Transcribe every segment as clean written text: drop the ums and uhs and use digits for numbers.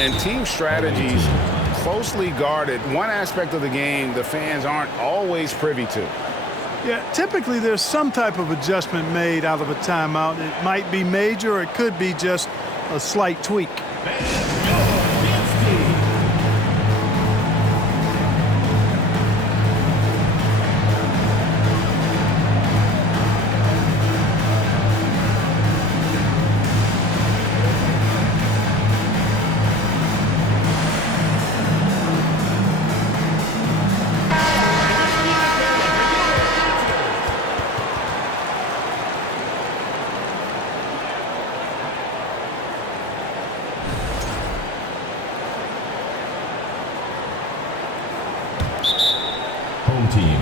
and team strategies closely guarded. One aspect of the game the fans aren't always privy to. Yeah, typically there's some type of adjustment made out of a timeout. It might be major, or it could be just a slight tweak. Home team.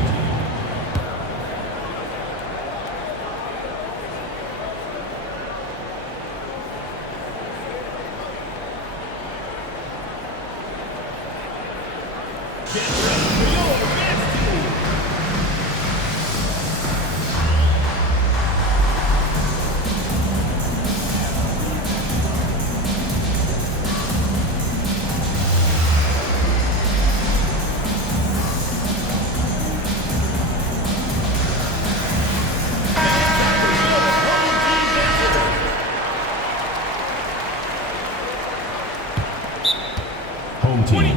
Home team.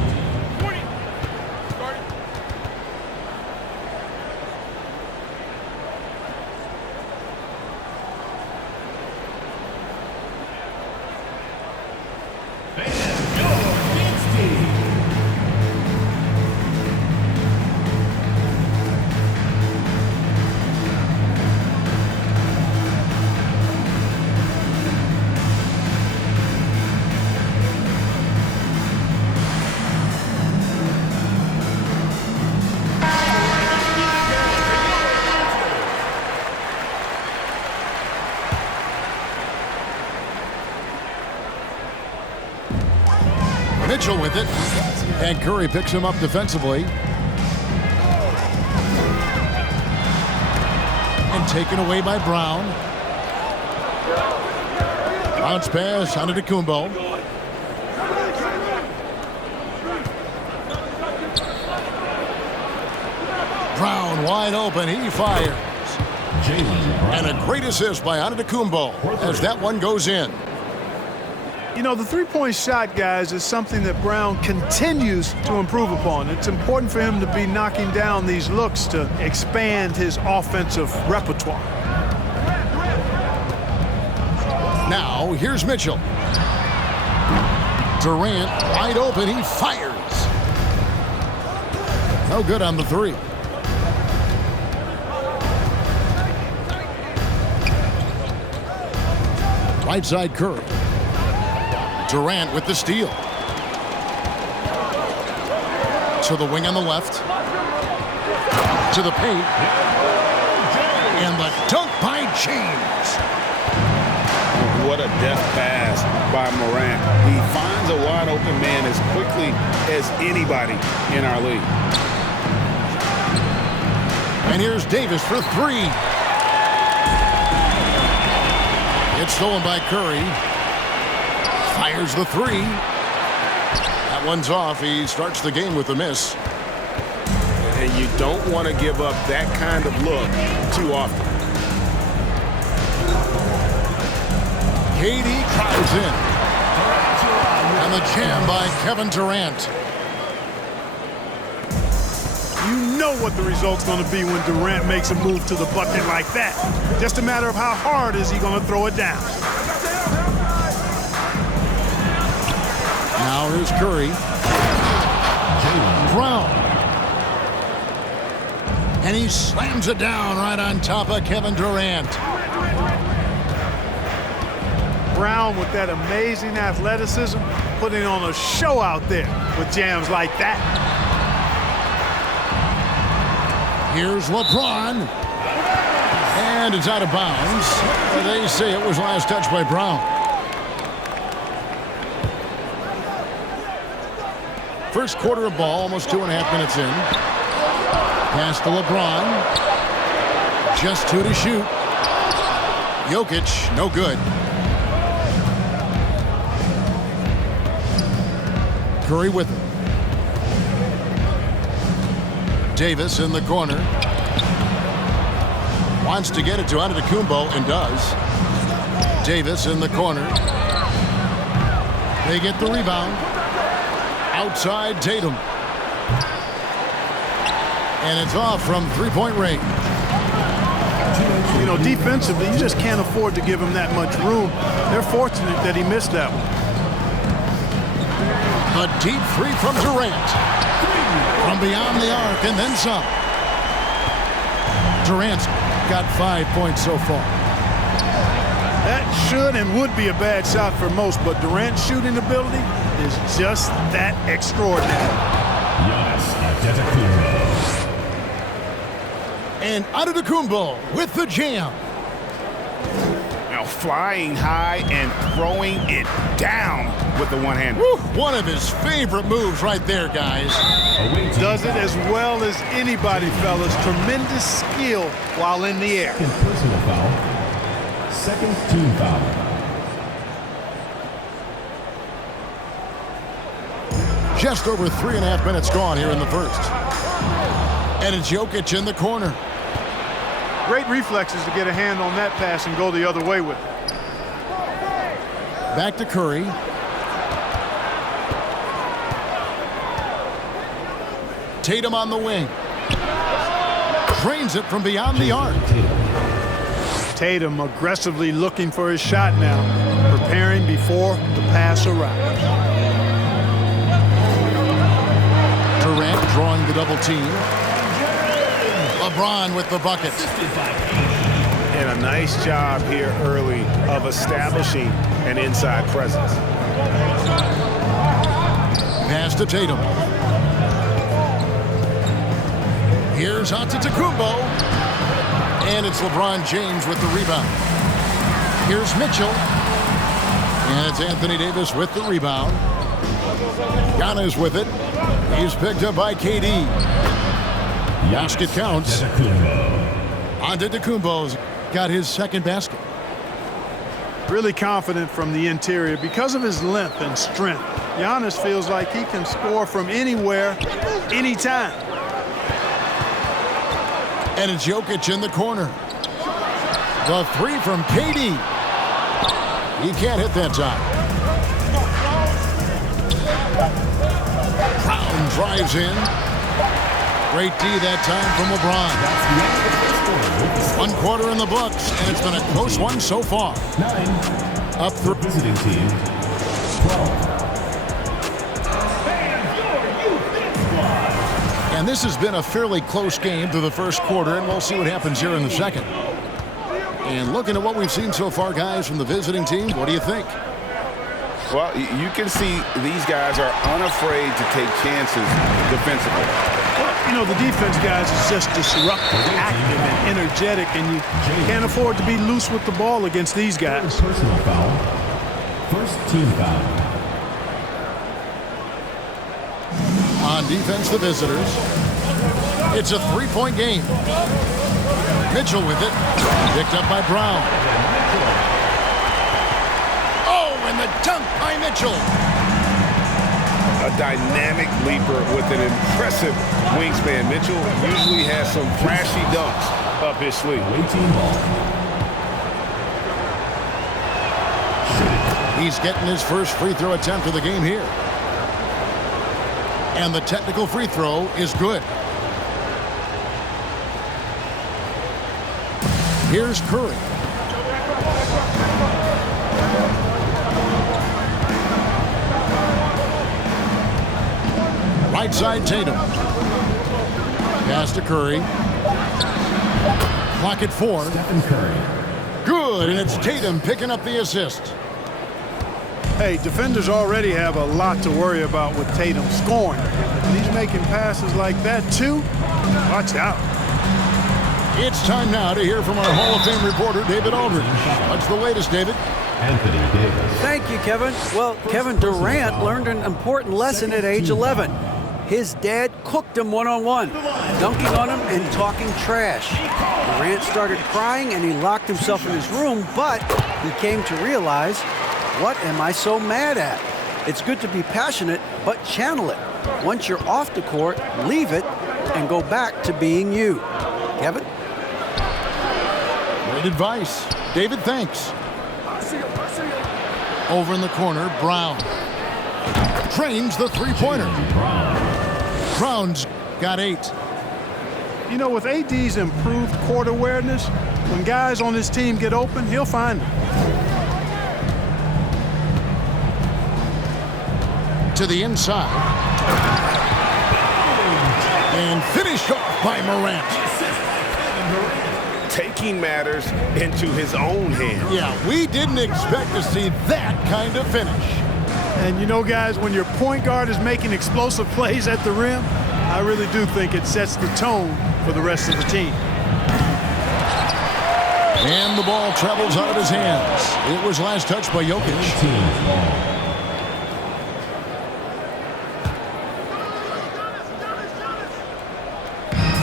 Mitchell with it, and Curry picks him up defensively. And taken away by Brown. Bounce pass onto Kumbo. Brown wide open, he fires. And a great assist by Antetokounmpo as that one goes in. You know, the three-point shot, guys, is something that Brown continues to improve upon. It's important for him to be knocking down these looks to expand his offensive repertoire. Now, here's Mitchell. Durant wide open, he fires. No good on the three. Right side Curry. Durant with the steal. To the wing on the left. To the paint. And the dunk by James. What a deft pass by Morant. He finds a wide open man as quickly as anybody in our league. And here's Davis for three. It's stolen by Curry. Fires the three. That one's off. He starts the game with a miss. And you don't want to give up that kind of look too often. KD crowds in. And the jam by Kevin Durant. You know what the result's going to be when Durant makes a move to the bucket like that. Just a matter of how hard is he going to throw it down. Now here's Curry. Brown. And he slams it down right on top of Kevin Durant. Brown with that amazing athleticism, putting on a show out there with jams like that. Here's LeBron. And it's out of bounds. They say it was last touched by Brown. First quarter of ball, almost 2.5 minutes in. Pass to LeBron. Just two to shoot. Jokic, no good. Curry with it. Davis in the corner. Wants to get it to Antetokounmpo and does. Davis in the corner. They get the rebound. Outside Tatum. And it's off from three-point range. You know, defensively, you just can't afford to give him that much room. They're fortunate that he missed that one. A deep three from Durant. From beyond the arc and then some. Durant's got 5 points so far. That should and would be a bad shot for most, but Durant's shooting ability is just that extraordinary. And Antetokounmpo with the jam. Now flying high and throwing it down with the one hand. One of his favorite moves right there, guys. Does it as well as anybody, fellas. Tremendous skill while in the air. Personal foul. Second team foul. Just over 3.5 minutes gone here in the first. And it's Jokic in the corner. Great reflexes to get a hand on that pass and go the other way with it. Back to Curry. Tatum on the wing. Drains it from beyond the arc. Tatum aggressively looking for his shot now, preparing before the pass arrives. Durant drawing the double team. LeBron with the bucket. And a nice job here early of establishing an inside presence. Pass to Tatum. Here's Antetokounmpo. And it's LeBron James with the rebound. Here's Mitchell. And it's Anthony Davis with the rebound. Giannis with it. He's picked up by KD. Basket counts. Antetokounmpo's got his second basket. Really confident from the interior because of his length and strength. Giannis feels like he can score from anywhere, anytime. And it's Jokic in the corner. The three from KD. He can't hit that time. Brown drives in. Great D that time from LeBron. 1 quarter in the books, and it's been a close one so far. 9. Up through Visiting team. 12. And this has been a fairly close game through the first quarter, and we'll see what happens here in the second. And looking at what we've seen so far, guys, from the visiting team, what do you think? Well, you can see these guys are unafraid to take chances defensively. Well, you know, the defense, guys, is just disruptive, active, and energetic, and you can't afford to be loose with the ball against these guys. Personal foul. First team foul. On defense, the visitors. It's a three-point game. Mitchell with it. Picked up by Brown. Oh, and the dunk by Mitchell. A dynamic leaper with an impressive wingspan. Mitchell usually has some flashy dunks up his sleeve. He's getting his first free throw attempt of the game here. And the technical free throw is good. Here's Curry. Right side Tatum. Pass to Curry. Clock at 4. Stephen Curry. Good, and it's Tatum picking up the assist. Hey, defenders already have a lot to worry about with Tatum scoring. If he's making passes like that, too, watch out. It's time now to hear from our Hall of Fame reporter, David Aldridge. What's the latest, David? Anthony Davis. Thank you, Kevin. Well, Kevin Durant learned an important lesson at age 11. His dad cooked him one-on-one, dunking on him and talking trash. Durant started crying and he locked himself in his room, but he came to realize, what am I so mad at? It's good to be passionate, but channel it. Once you're off the court, leave it and go back to being you. Kevin? Great advice. David, thanks. Over in the corner, Brown. Trains the three-pointer. Brown's got 8. You know, with AD's improved court awareness, when guys on his team get open, he'll find them. To the inside. And finished off by Morant. Taking matters into his own hands. Yeah, we didn't expect to see that kind of finish. And you know, guys, when your point guard is making explosive plays at the rim, I really do think it sets the tone for the rest of the team. And the ball travels out of his hands. It was last touched by Jokic.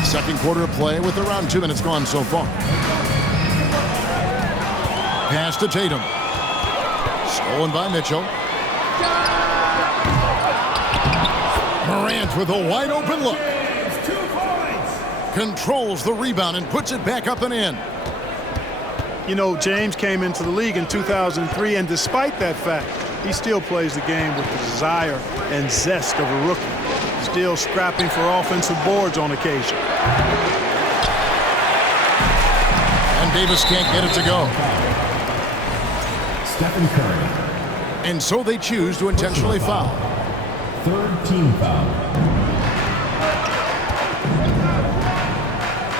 Second quarter of play with around 2 minutes gone so far. Pass to Tatum. Stolen by Mitchell. Morant with a wide open look. Controls the rebound and puts it back up and in. You know, James came into the league in 2003, and despite that fact, he still plays the game with the desire and zest of a rookie. Still scrapping for offensive boards on occasion. And Davis can't get it to go. Stephen Curry. And so they choose to intentionally foul. Third team foul.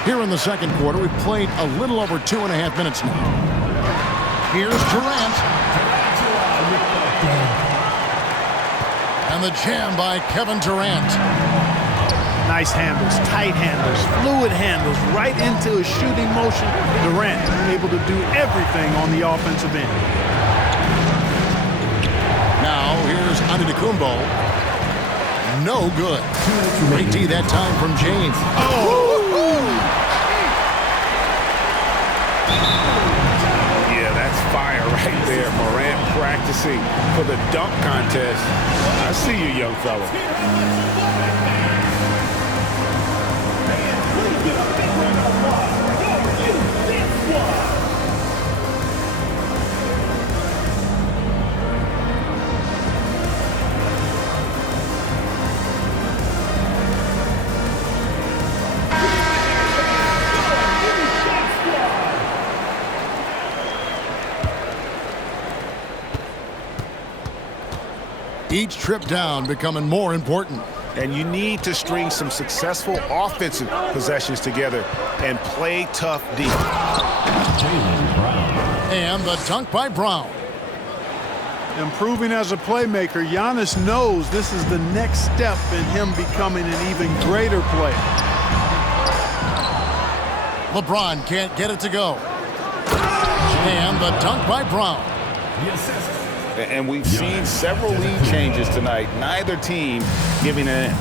Here in the second quarter, we've played a little over 2.5 minutes now. Here's Durant. And the jam by Kevin Durant. Nice handles, tight handles, fluid handles, right into a shooting motion. Durant able to do everything on the offensive end. Now here's Antetokounmpo. No good. Great D that time from James. Yeah, that's fire right there. Morant practicing for the dunk contest. I see you, young fella. Each trip down becoming more important. And you need to string some successful offensive possessions together and play tough deep. And the dunk by Brown. Improving as a playmaker, Giannis knows this is the next step in him becoming an even greater player. LeBron can't get it to go. And the dunk by Brown. And we've seen several lead changes tonight. Neither team giving an inch.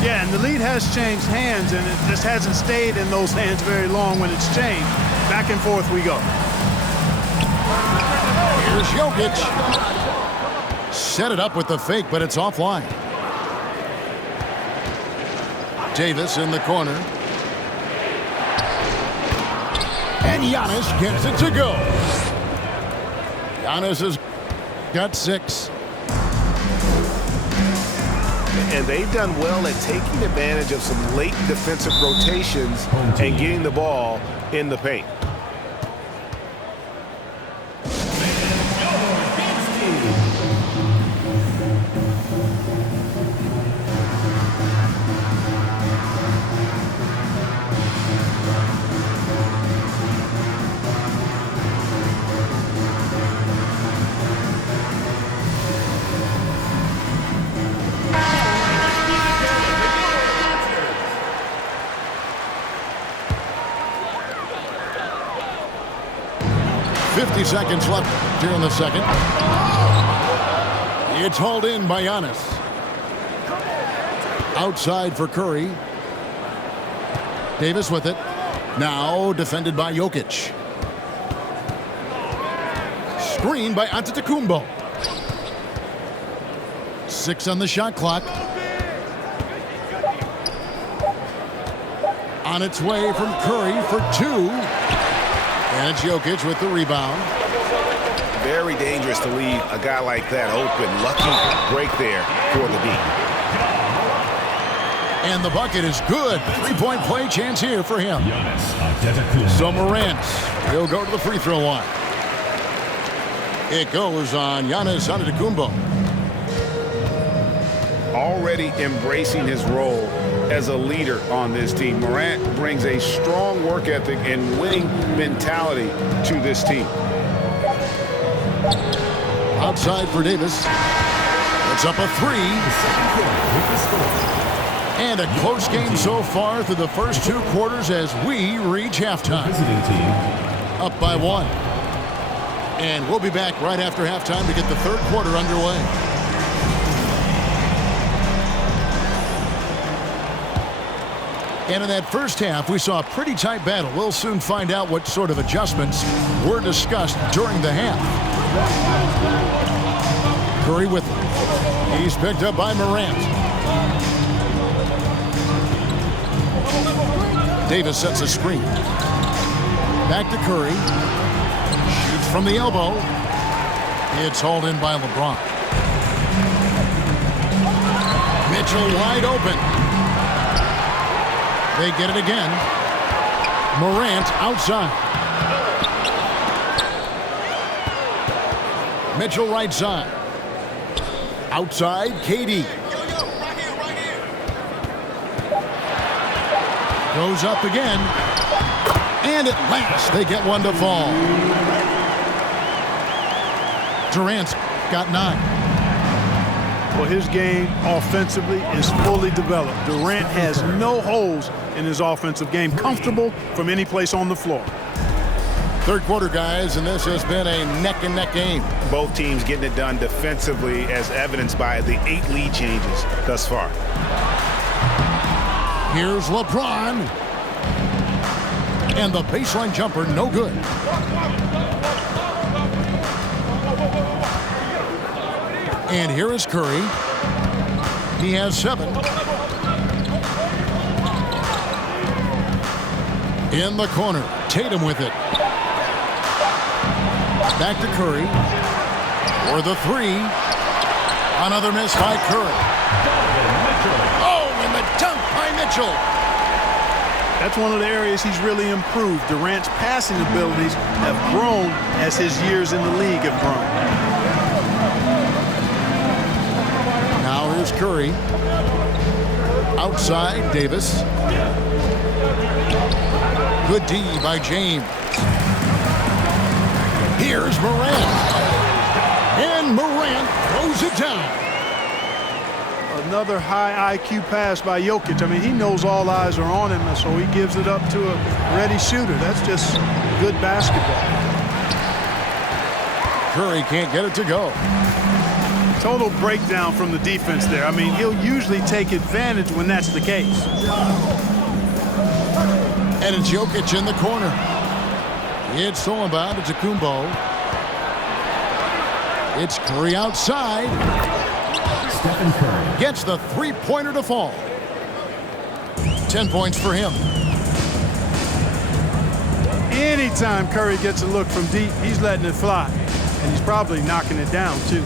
Yeah, and the lead has changed hands, and it just hasn't stayed in those hands very long when it's changed. Back and forth we go. Here's Jokic. Set it up with the fake, but it's offline. Davis in the corner. And Giannis gets it to go. Giannis has got 6. And they've done well at taking advantage of some late defensive rotations and getting the ball in the paint. Seconds left here in the second. It's hauled in by Giannis. Outside for Curry. Davis with it. Now defended by Jokic. Screen by Antetokounmpo. 6 on the shot clock. On its way from Curry for 2. And it's Jokic with the rebound. Very dangerous to leave a guy like that open. Lucky break there for the D. And the bucket is good. 3-point play chance here for him. So Morant, he'll go to the free throw line. It goes on Giannis Antetokounmpo. Already embracing his role as a leader on this team. Morant brings a strong work ethic and winning mentality to this team. Outside for Davis. It's up a 3. And a close game so far through the first 2 quarters as we reach halftime. Up by 1. And we'll be back right after halftime to get the third quarter underway. And in that first half, we saw a pretty tight battle. We'll soon find out what sort of adjustments were discussed during the half. Curry with him. He's picked up by Morant. Davis sets a screen. Back to Curry. Shoots from the elbow. It's hauled in by LeBron. Mitchell wide open. They get it again. Morant outside. Mitchell right side. Outside, KD. Goes up again. And at last, they get one to fall. Durant's got 9. Well, his game offensively is fully developed. Durant has no holes in his offensive game. Comfortable from any place on the floor. Third quarter, guys, and this has been a neck-and-neck game. Both teams getting it done defensively as evidenced by the 8 lead changes thus far. Here's LeBron. And the baseline jumper, no good. And here is Curry. He has 7. In the corner, Tatum with it. Back to Curry. For the 3. Another miss by Curry. Oh, and the dunk by Mitchell. That's one of the areas he's really improved. Durant's passing abilities have grown as his years in the league have grown. Now here's Curry. Outside, Davis. Good D by James. Here's Morant. And Morant throws it down. Another high IQ pass by Jokic. I mean, he knows all eyes are on him, and so he gives it up to a ready shooter. That's just good basketball. Curry can't get it to go. Total breakdown from the defense there. I mean, he'll usually take advantage when that's the case. And it's Jokic in the corner. It's stolen by Antetokounmpo. It's Curry outside. Stephen Curry gets the 3-pointer to fall. 10 points for him. Anytime Curry gets a look from deep, he's letting it fly. And he's probably knocking it down, too.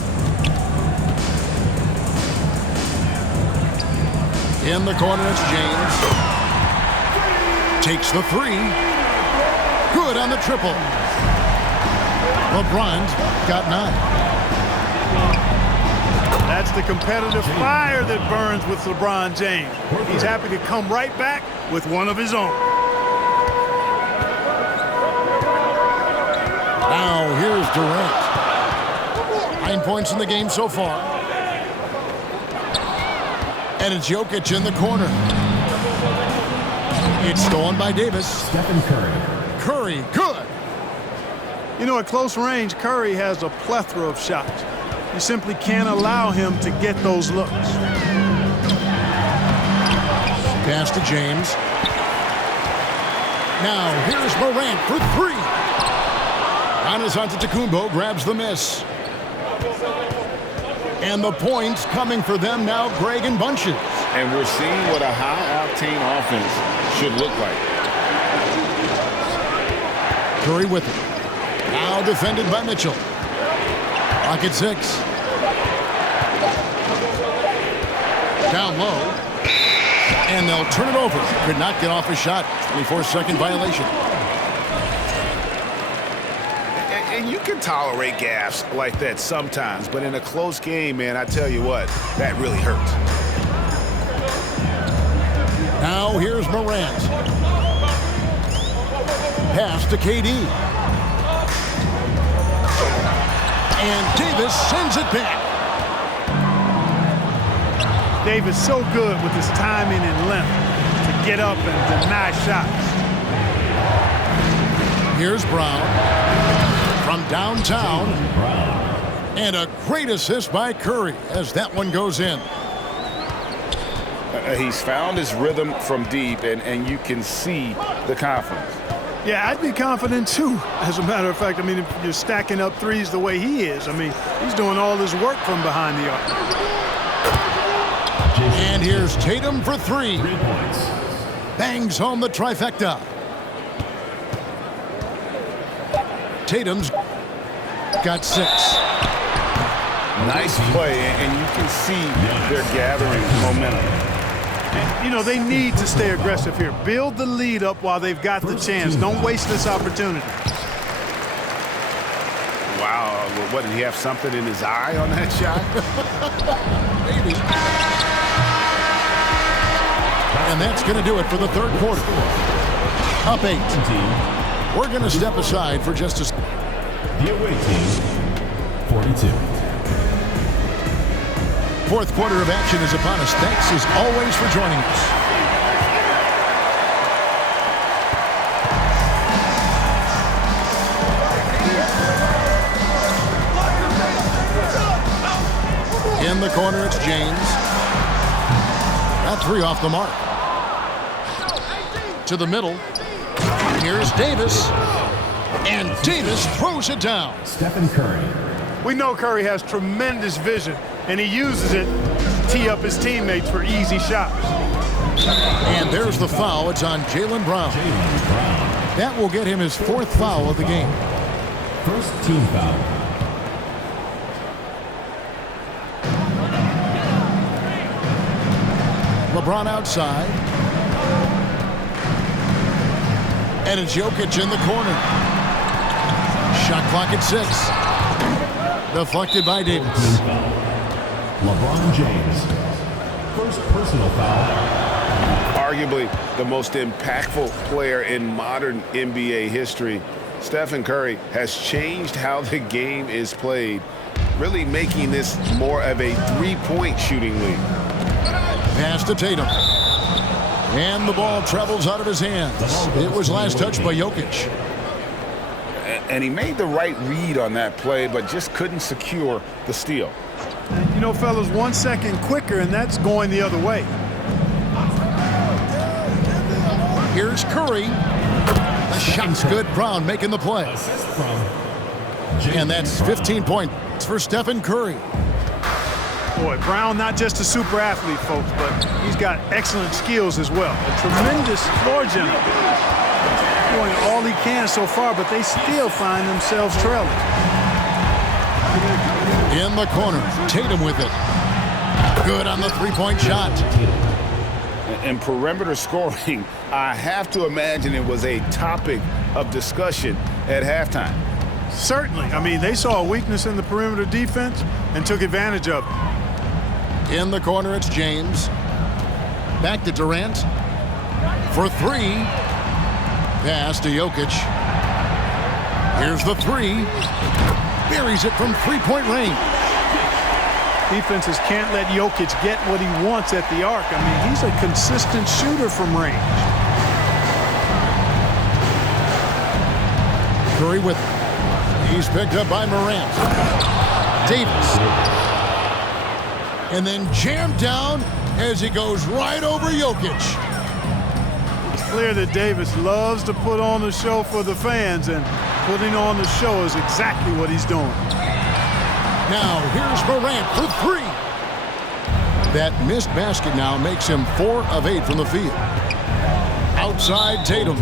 In the corner, it's James. Takes the 3. Good on the triple. LeBron's got 9. That's the competitive fire that burns with LeBron James. He's happy to come right back with one of his own. Now here's Durant. 9 points in the game so far. And it's Jokic in the corner. It's stolen by Davis. Stephen Curry. Curry, good. You know, at close range, Curry has a plethora of shots. You simply can't allow him to get those looks. Pass to James. Now here's Morant for 3. Giannis Antetokounmpo grabs the miss. And the points coming for them now, Greg, in bunches. And we're seeing what a high-octane offense should look like. Curry with it. Now defended by Mitchell. Clock at 6. Down low. And they'll turn it over. Could not get off a shot. 24-second violation. And you can tolerate gaffes like that sometimes, but in a close game, man, I tell you what, that really hurts. Now here's Morant. Pass to KD. And Davis sends it back. Davis so good with his timing and length to get up and deny shots. Here's Brown from downtown. And a great assist by Curry as that one goes in. He's found his rhythm from deep, and you can see the confidence. Yeah, I'd be confident too. As a matter of fact, I mean, if you're stacking up threes the way he is, I mean, he's doing all his work from behind the arc. And here's Tatum for 3. Bangs home the trifecta. Tatum's got 6. Nice play, and you can see they're gathering momentum. And, you know, they need to stay aggressive here. Build the lead up while they've got the chance. Don't waste this opportunity. Wow, what, did he have something in his eye on that shot? Maybe. And that's going to do it for the third quarter. Up 8. We're going to step aside for just a second. The away team, 42. Fourth quarter of action is upon us. Thanks as always for joining us. In the corner, it's James. That 3 off the mark. To the middle. Here's Davis. And Davis throws it down. Stephen Curry. We know Curry has tremendous vision, and he uses it to tee up his teammates for easy shots. And there's the foul. It's on Jaylen Brown. That will get him his 4th foul of the game. First team foul. LeBron outside. And it's Jokic in the corner. Shot clock at 6. Deflected by Davis. LeBron James. First personal foul. Arguably the most impactful player in modern NBA history, Stephen Curry has changed how the game is played, really making this more of a three-point shooting league. Pass to Tatum. And the ball travels out of his hands. It was last touched by Jokic. And he made the right read on that play, but just couldn't secure the steal. You know, fellas, 1 second quicker, and that's going the other way. Here's Curry. The shot's good. Brown making the play. And that's 15 points for Stephen Curry. Boy, Brown not just a super athlete, folks, but he's got excellent skills as well. A tremendous floor general. Doing all he can so far, but they still find themselves trailing. In the corner, Tatum with it. Good on the 3-point shot. And perimeter scoring, I have to imagine it was a topic of discussion at halftime. Certainly. I mean, they saw a weakness in the perimeter defense and took advantage of it. In the corner, it's James. Back to Durant. For 3. Pass to Jokic. Here's the 3. Buries it from 3-point range. Defenses can't let Jokic get what he wants at the arc. I mean, he's a consistent shooter from range. Curry with it. He's picked up by Morant. Davis. And then jammed down as he goes right over Jokic. Clear that Davis loves to put on the show for the fans, and putting on the show is exactly what he's doing. Now here's Morant for three. That missed basket now makes him 4 of 8 from the field. Outside Tatum.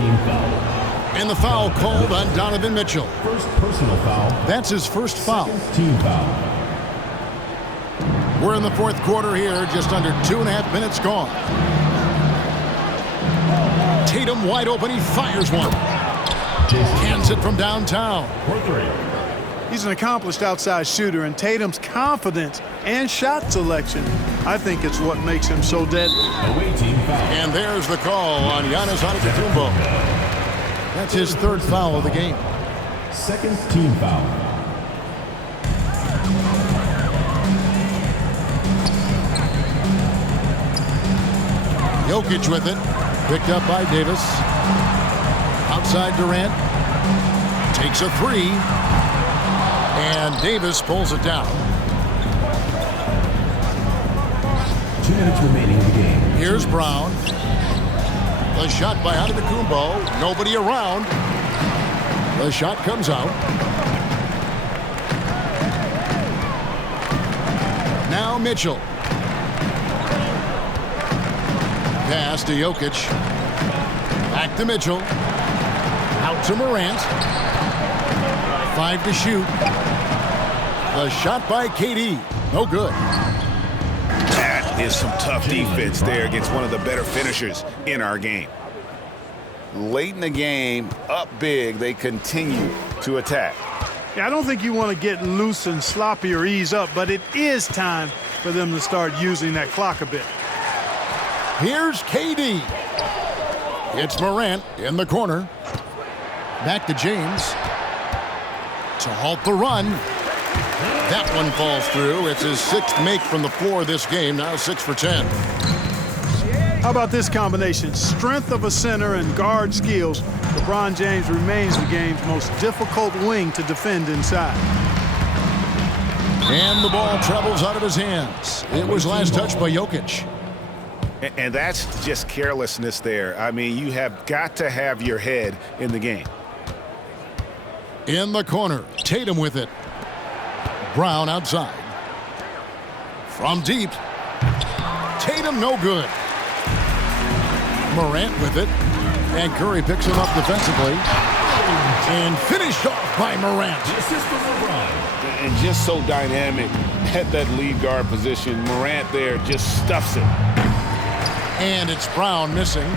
And the foul called on Donovan Mitchell. First personal foul. That's his first foul. Team foul. We're in the fourth quarter here, just under 2.5 minutes gone. Tatum wide open, he fires one. Cans it from downtown. For three. He's an accomplished outside shooter, and Tatum's confidence and shot selection, I think it's what makes him so deadly. Away team foul. And there's the call on Giannis Antetokounmpo. That's his third foul of the game. Second team foul. Jokic with it. Picked up by Davis. Outside Durant. Takes a three. And Davis pulls it down. 2 minutes remaining in the game. Here's Brown. The shot by Antetokounmpo. Nobody around. The shot comes out. Now Mitchell. Pass to Jokic. Back to Mitchell. Out to Morant. 5 to shoot. The shot by KD. No good. That is some tough defense there against one of the better finishers in our game. Late in the game, up big, they continue to attack. Yeah, I don't think you want to get loose and sloppy or ease up, but it is time for them to start using that clock a bit. Here's KD. It's Morant in the corner. Back to James. To halt the run. That one falls through. It's his 6th make from the floor this game. Now 6 for 10. How about this combination? Strength of a center and guard skills. LeBron James remains the game's most difficult wing to defend inside. And the ball travels out of his hands. It was last touched by Jokic. And that's just carelessness there. I mean, you have got to have your head in the game. In the corner, Tatum with it. Brown outside. From deep. Tatum no good. Morant with it. And Curry picks him up defensively. And finished off by Morant. And just so dynamic at that lead guard position. Morant there just stuffs it. And it's Brown missing.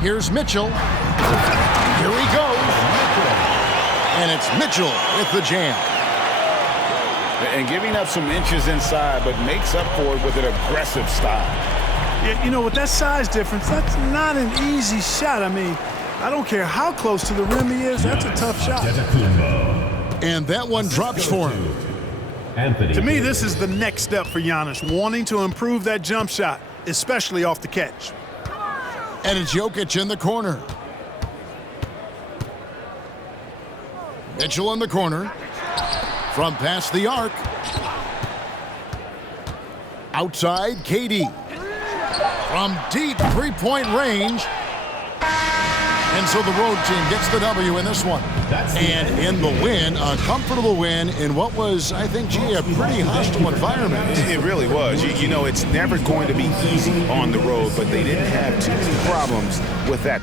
Here's Mitchell. Here he goes. And it's Mitchell with the jam. And giving up some inches inside, but makes up for it with an aggressive style. Yeah, you know, with that size difference, that's not an easy shot. I mean, I don't care how close to the rim he is, that's a tough shot. And that one drops for him. To me, this is the next step for Giannis, wanting to improve that jump shot, especially off the catch. And it's Jokic in the corner. Mitchell in the corner. From past the arc. Outside, KD. From deep three-point range. And so the road team gets the W in this one. And in the win, a comfortable win in what was, I think, gee, a pretty hostile environment. It really was. You know, it's never going to be easy on the road, but they didn't have too many problems with that